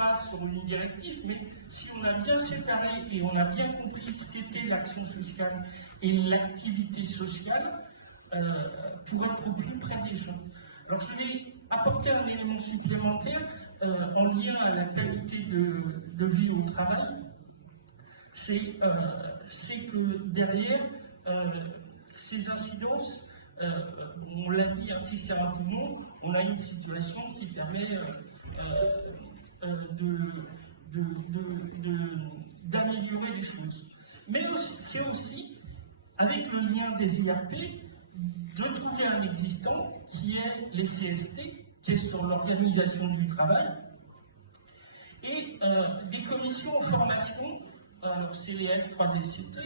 pas sur une directive, mais si on a bien séparé et on a bien compris ce qu'était l'action sociale et l'activité sociale, pour être au plus près des gens. Alors je vais apporter un élément supplémentaire en lien à la qualité de vie au travail. C'est que derrière ces incidences, on l'a dit, si c'est un poumon, on a une situation qui permet d'améliorer les choses. Mais c'est aussi, avec le lien des IRP, de trouver un existant qui est les CST, qui est sur l'organisation du travail, et des commissions en formation, c'est les F3SCT,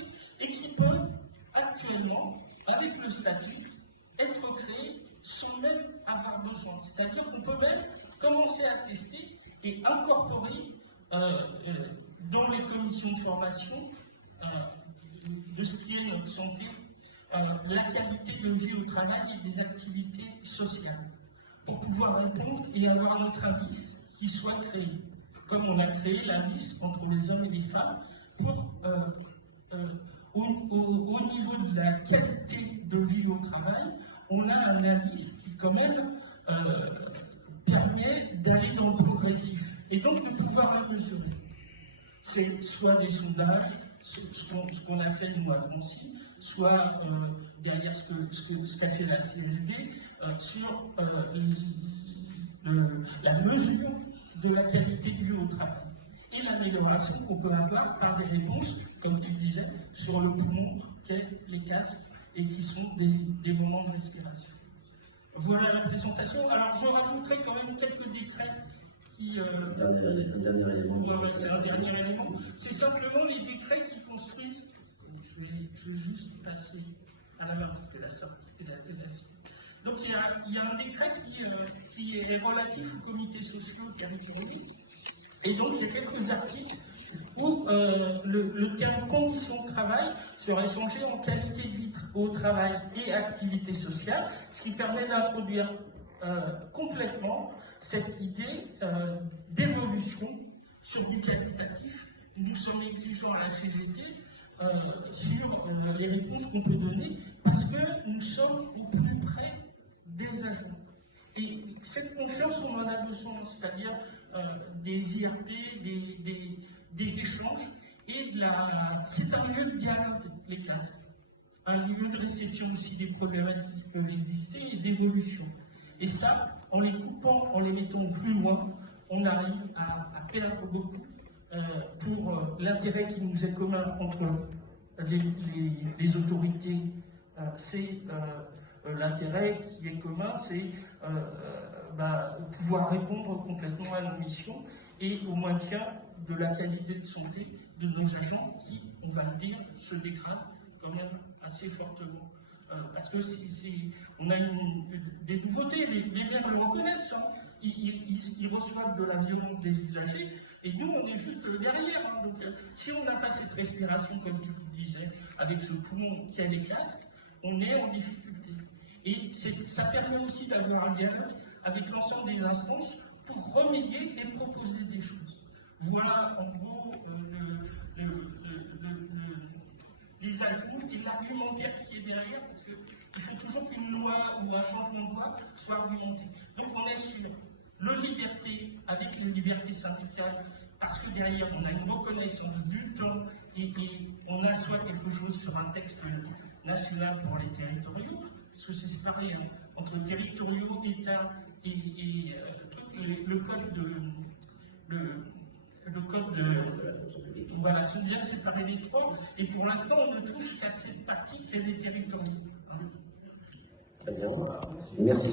et qui peuvent actuellement, avec le statut, être créés sans même avoir besoin. C'est-à-dire qu'on peut même commencer à tester et incorporer dans les commissions de formation de ce qui est notre santé, la qualité de vie au travail et des activités sociales, pour pouvoir répondre et avoir notre indice qui soit créé. Comme on a créé l'indice entre les hommes et les femmes, pour, au niveau de la qualité de vie au travail, on a un indice qui quand même permet d'aller dans le progressif et donc de pouvoir le mesurer. C'est soit des sondages, ce qu'on a fait nous à Drancy, soit derrière ce qu'a fait la CSD, sur la mesure de la qualité de vie au travail et l'amélioration qu'on peut avoir par des réponses, comme tu disais, sur le poumon qu'est les casques et qui sont des moments de respiration. Voilà la présentation. Alors je rajouterai quand même quelques décrets qui... Un dernier élément. C'est un dernier élément. C'est simplement les décrets qui construisent... Je vais juste passer à la main parce que la sortie est la Donc il y a un décret qui est relatif aux comités sociaux territoriaux. Et donc il y a quelques articles où le terme conditions de travail serait changé en qualité de vie au travail et activité sociale, ce qui permet d'introduire complètement cette idée d'évolution sur du qualitatif. Nous sommes exigeants à la CGT sur les réponses qu'on peut donner parce que nous sommes au plus près des agents. Et cette confiance, on en a besoin, c'est-à-dire des IRP, des échanges, et c'est un lieu de dialogue, les cases. Un lieu de réception aussi des problématiques qui peuvent exister et d'évolution. Et ça, en les coupant, en les mettant plus loin, on arrive à perdre beaucoup pour l'intérêt qui nous est commun entre les autorités. C'est l'intérêt qui est commun, c'est pouvoir répondre complètement à nos missions et au maintien de la qualité de santé de nos agents qui, on va le dire, se dégradent quand même assez fortement. Parce que on a des nouveautés, les maires le reconnaissent, hein. Ils reçoivent de la violence des usagers, et nous on est juste derrière. Hein. Donc, si on n'a pas cette respiration, comme tu le disais, avec ce poumon qui a les casques, on est en difficulté. Et ça permet aussi d'avoir un dialogue avec l'ensemble des instances pour remédier et proposer des choses. Voilà en gros les ajouts et l'argumentaire qui est derrière, parce qu'il faut toujours qu'une loi ou un changement de loi soit argumenté. Donc on est sur le liberté avec les libertés syndicales, parce que derrière on a une reconnaissance du temps et on assoit quelque chose sur un texte national pour les territoriaux, parce que c'est pareil, hein, entre territoriaux, État et le code de voilà, sont bien séparés les trois, et pour l'instant on ne touche qu'à cette partie qui est les territoriaux. Hein. Très bien. Merci.